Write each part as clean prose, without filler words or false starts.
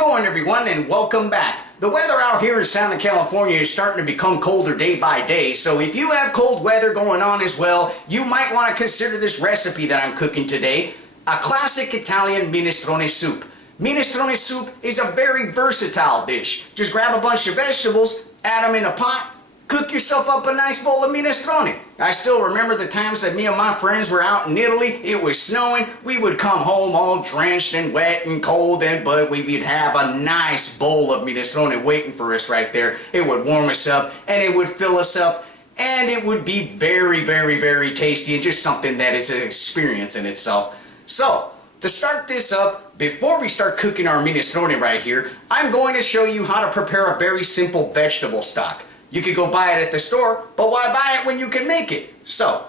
going, everyone, and welcome back. The weather out here in Southern California is starting to become colder day by day, so if you have cold weather going on as well, you might want to consider this recipe that I'm cooking today, a classic Italian minestrone soup. Minestrone soup is a very versatile dish. Just grab a bunch of vegetables, add them in a pot, cook yourself up a nice bowl of minestrone. I still remember the times that me and my friends were out in Italy. It was snowing. We would come home all drenched and wet and cold, but we would have a nice bowl of minestrone waiting for us right there. It would warm us up and it would fill us up, and it would be very, very, very tasty and just something that is an experience in itself. So, to start this up, before we start cooking our minestrone right here, I'm going to show you how to prepare a very simple vegetable stock. You could go buy it at the store, but why buy it when you can make it? So,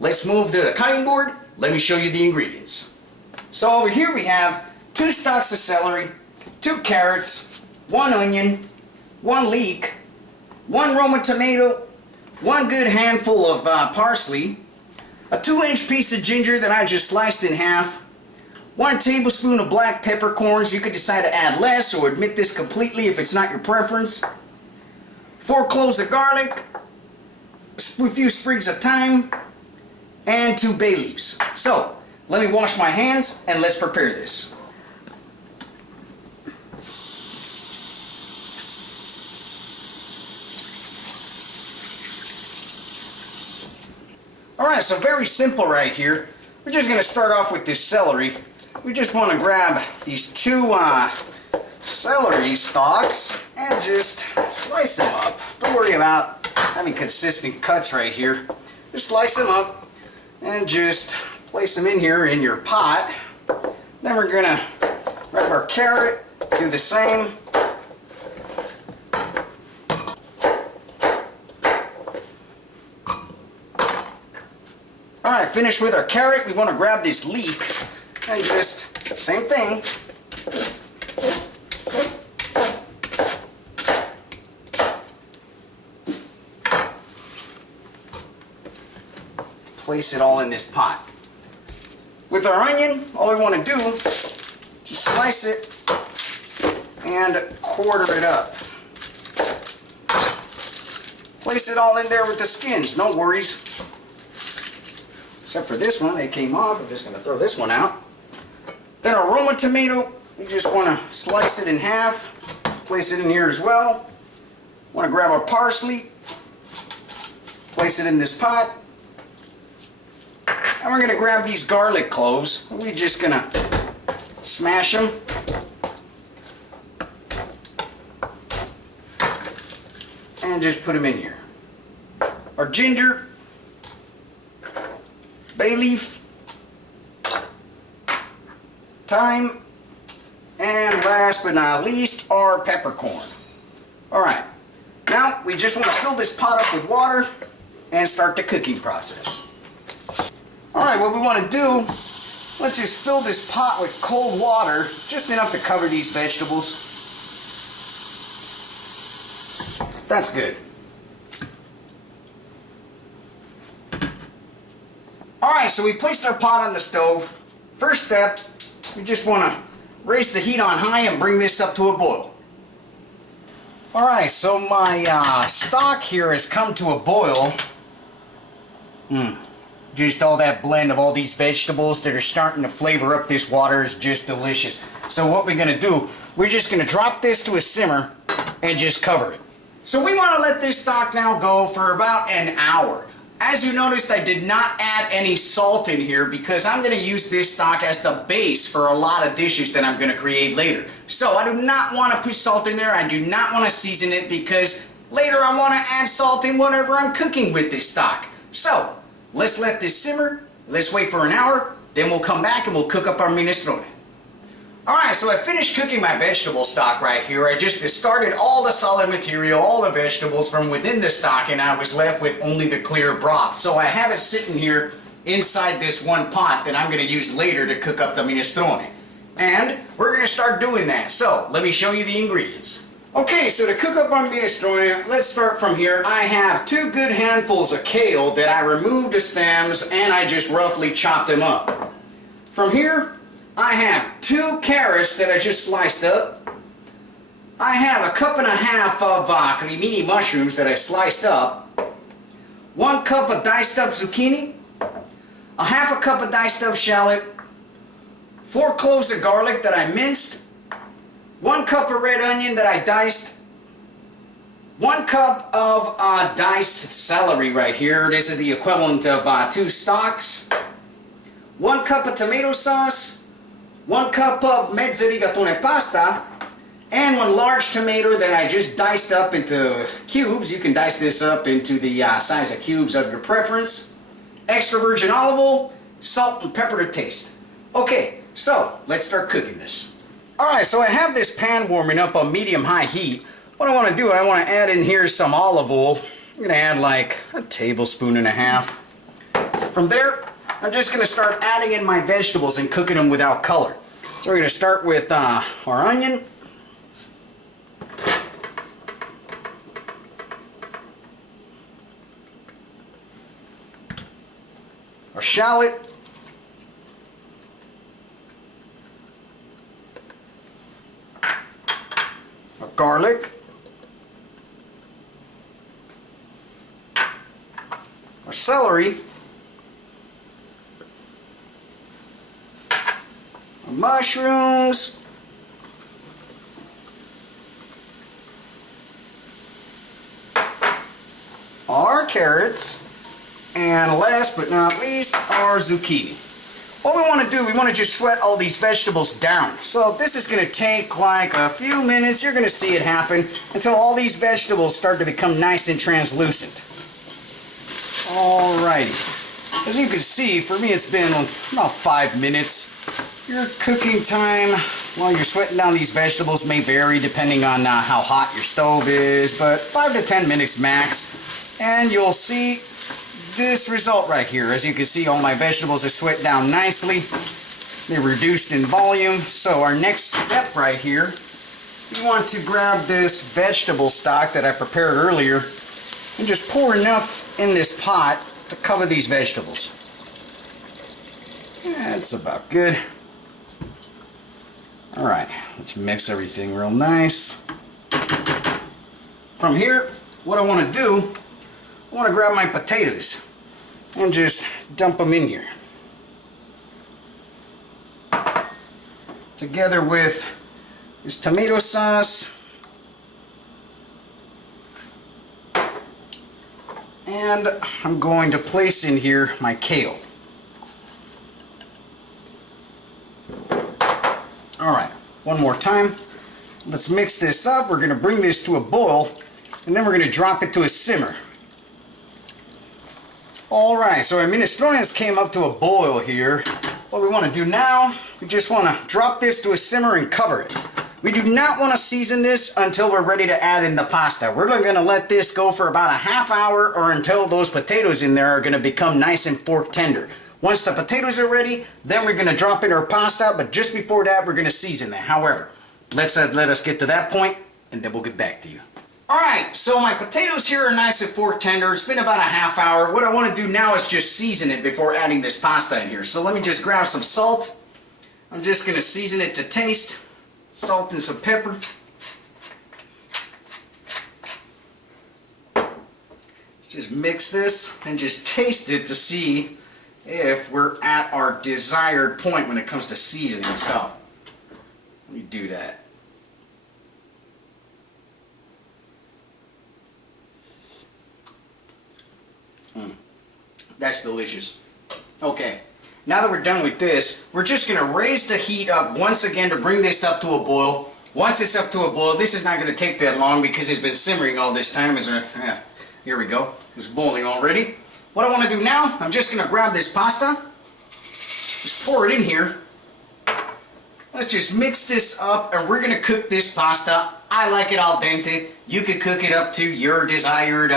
let's move to the cutting board. Let me show you the ingredients. So over here we have 2 stalks of celery, 2 carrots, 1 onion, 1 leek, 1 Roma tomato, 1 good handful of parsley, a 2-inch piece of ginger that I just sliced in half, 1 tablespoon of black peppercorns. You could decide to add less or omit this completely if it's not your preference. 4 cloves of garlic, a few sprigs of thyme, and 2 bay leaves. So, let me wash my hands and let's prepare this. Alright, so very simple right here. We're just going to start off with this celery. We just want to grab these 2 celery stalks and just slice them up. Don't worry about having consistent cuts right here. Just slice them up and just place them in here in your pot. Then we're gonna grab our carrot, do the same. Alright, finished with our carrot. We want to grab this leek and just same thing. Place it all in this pot. With our onion, all we want to do is slice it and quarter it up. Place it all in there with the skins, no worries. Except for this one, they came off. I'm just going to throw this one out. Then our Roma tomato, you just want to slice it in half. Place it in here as well. Want to grab our parsley. Place it in this pot. And we're going to grab these garlic cloves. We're just going to smash them. And just put them in here. Our ginger, bay leaf, thyme, and last but not least, our peppercorn. Alright, now we just want to fill this pot up with water and start the cooking process. Alright, what we want to do, let's just fill this pot with cold water, just enough to cover these vegetables. That's good. Alright, so we placed our pot on the stove. First step, we just want to raise the heat on high and bring this up to a boil. Alright, so my stock here has come to a boil. Just all that blend of all these vegetables that are starting to flavor up this water is just delicious. So what we're going to do, we're just going to drop this to a simmer and just cover it. So we want to let this stock now go for about an hour. As you noticed, I did not add any salt in here because I'm going to use this stock as the base for a lot of dishes that I'm going to create later. So I do not want to put salt in there. I do not want to season it because later I want to add salt in whatever I'm cooking with this stock. So let's let this simmer. Let's wait for an hour. Then we'll come back and we'll cook up our minestrone. Alright, so I finished cooking my vegetable stock right here. I just discarded all the solid material, all the vegetables from within the stock, and I was left with only the clear broth. So I have it sitting here inside this one pot that I'm going to use later to cook up the minestrone. And we're going to start doing that. So let me show you the ingredients. Okay, so to cook up our minestrone, let's start from here. I have 2 good handfuls of kale that I removed the stems and I just roughly chopped them up. From here, I have 2 carrots that I just sliced up, I have a cup and a half of cremini mushrooms that I sliced up, 1 cup of diced up zucchini, a half a cup of diced up shallot, 4 cloves of garlic that I minced, 1 cup of red onion that I diced, 1 cup of diced celery right here. This is the equivalent of 2 stalks, 1 cup of tomato sauce, 1 cup of mezza rigatone pasta, and 1 large tomato that I just diced up into cubes. You can dice this up into the size of cubes of your preference. Extra virgin olive oil, salt and pepper to taste. Okay, so let's start cooking this. Alright, so I have this pan warming up on medium-high heat. What I want to do, I want to add in here some olive oil. I'm going to add like a tablespoon and a half. From there, I'm just going to start adding in my vegetables and cooking them without color. So we're going to start with our onion. Our shallot. Our garlic. Our celery. Our mushrooms. Our carrots. And last but not least, our zucchini. What we want to do, we want to just sweat all these vegetables down. So this is going to take like a few minutes. You're going to see it happen until all these vegetables start to become nice and translucent. Alrighty. As you can see, for me it's been about 5 minutes. Your cooking time while you're sweating down these vegetables may vary depending on how hot your stove is, but 5 to 10 minutes max. And you'll see this result right here. As you can see, all my vegetables are sweat down nicely. They're reduced in volume. So our next step right here, you want to grab this vegetable stock that I prepared earlier and just pour enough in this pot to cover these vegetables. That's about good. Alright, let's mix everything real nice. From here, what I want to do, I want to grab my potatoes and just dump them in here. Together with this tomato sauce and I'm going to place in here my kale. Alright, one more time. Let's mix this up. We're going to bring this to a boil and then we're going to drop it to a simmer. Alright, so our minestrones came up to a boil here. What we want to do now, we just want to drop this to a simmer and cover it. We do not want to season this until we're ready to add in the pasta. We're going to let this go for about a half hour or until those potatoes in there are going to become nice and fork tender. Once the potatoes are ready, then we're going to drop in our pasta, but just before that we're going to season that. However, let us get to that point and then we'll get back to you. Alright, so my potatoes here are nice and fork tender. It's been about a half hour. What I want to do now is just season it before adding this pasta in here. So let me just grab some salt. I'm just going to season it to taste. Salt and some pepper. Just mix this and just taste it to see if we're at our desired point when it comes to seasoning. So, let me do that. That's delicious. Okay, now that we're done with this, we're just going to raise the heat up once again to bring this up to a boil. Once it's up to a boil, this is not going to take that long because it's been simmering all this time. Here we go. It's boiling already. What I want to do now, I'm just going to grab this pasta, just pour it in here. Let's just mix this up and we're going to cook this pasta. I like it al dente. You could cook it up to your desired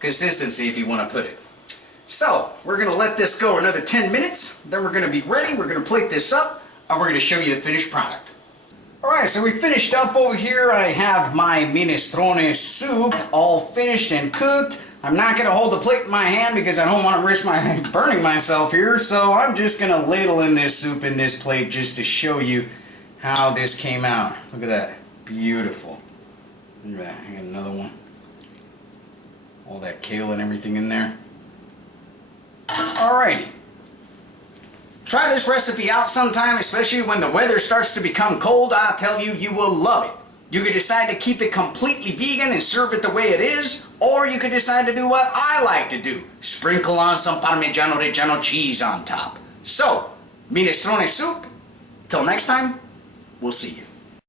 consistency if you want to put it. So, we're going to let this go another 10 minutes, then we're going to be ready, we're going to plate this up, and we're going to show you the finished product. Alright, so we finished up over here. I have my minestrone soup all finished and cooked. I'm not going to hold the plate in my hand because I don't want to risk burning myself here, so I'm just going to ladle in this soup in this plate just to show you how this came out. Look at that. Beautiful. Look at that. I got another one. All that kale and everything in there. Alrighty. Try this recipe out sometime, especially when the weather starts to become cold. I'll tell you, you will love it. You could decide to keep it completely vegan and serve it the way it is, or you could decide to do what I like to do. Sprinkle on some parmeggiano reggiano cheese on top. So, minestrone soup. Till next time, we'll see you.